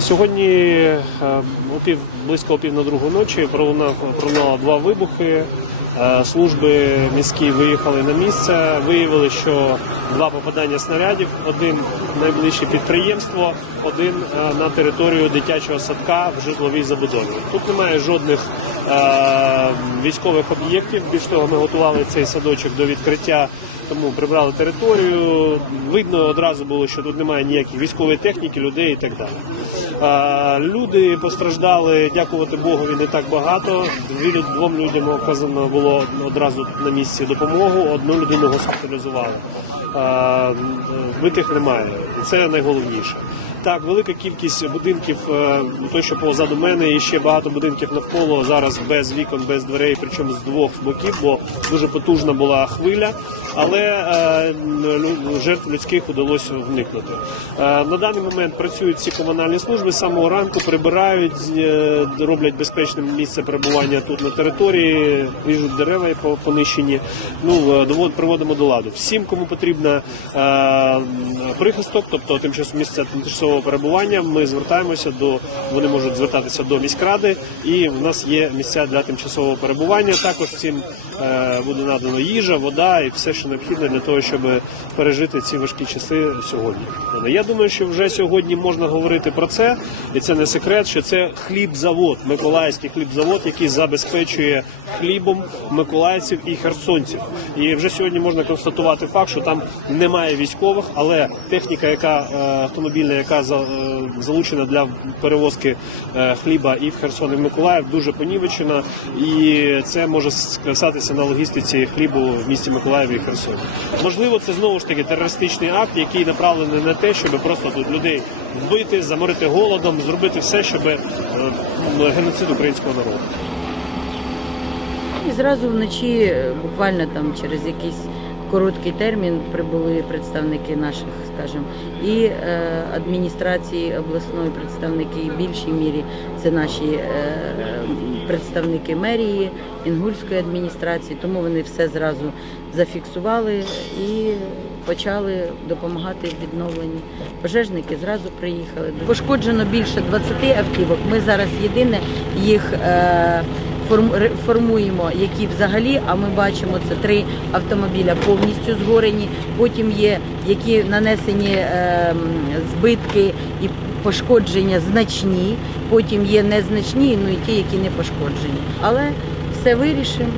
Сьогодні е, Сьогодні опів, близько опів пів на другу ночі пролунав пролунало два вибухи. Е, Служби міські виїхали на місце, виявили, що два попадання снарядів, один найближче підприємство, один е, на територію дитячого садка в житловій забудові. Тут немає жодних е, військових об'єктів. Більш того, ми готували цей садочок до відкриття, тому прибрали територію. Видно одразу було, що тут немає ніяких військової техніки, людей і так далі. Е, Люди постраждали, дякувати Богові, не так багато. Двом людям оказано було одразу на місці допомогу. Одну людину госпіталізували. Е, Вбитих немає, і це найголовніше. Так, велика кількість будинків, е, той, що позаду мене, і ще багато будинків навколо зараз без вікон, без дверей, причому з двох боків, бо дуже потужна була хвиля. Але е, жертв людських удалося вникнути. Е, на даний момент працюють всі комунальні служби з самого ранку, прибирають, е, роблять безпечним місце перебування тут на території, ріжуть дерева по- понищені. Ну приводимо до ладу. Всім, кому потрібна прихисток, тобто тимчас місце тимчасового перебування, ми звертаємося до вони можуть звертатися до міськради, і в нас є місця для тимчасового перебування. Також всім буде надано їжа, вода і все, що необхідне для того, щоб пережити ці важкі часи сьогодні. Я думаю, що вже сьогодні можна говорити про це, і це не секрет, що це хлібзавод, Миколаївський хлібзавод, який забезпечує хлібом миколаївців і херсонців. І вже сьогодні можна констатувати факт, що там немає військових, але техніка, яка е, автомобільна, яка е, залучена для перевозки е, хліба і в Херсон, і в Миколаїв, дуже понівечена, і це може сказатися на логістиці хлібу в місті Миколаєві і Херсоні. Можливо, це знову ж таки терористичний акт, який направлений на те, щоб просто тут людей вбити, заморити голодом, зробити все, щоб е, ну, геноцид українського народу. І зразу вночі, е, буквально там через якийсь короткий термін, прибули представники наших, скажімо, і е, адміністрації обласної представники, і в більшій мірі це наші е, представники мерії, інгульської адміністрації, тому вони все зразу зафіксували і почали допомагати в відновленні. Пожежники зразу приїхали. Пошкоджено більше 20 автівок. Ми зараз єдине їх. Е, формуємо, які взагалі, а ми бачимо це три автомобіля повністю згорені. Потім є які нанесені ем, збитки і пошкодження значні. Потім є незначні, ну і ті, які не пошкоджені. Але все вирішимо,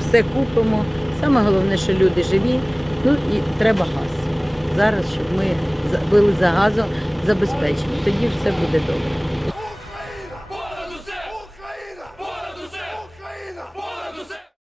все купимо. Саме головне, що люди живі. Ну і треба газ. Зараз, щоб ми були за газом забезпечені. Тоді все буде добре.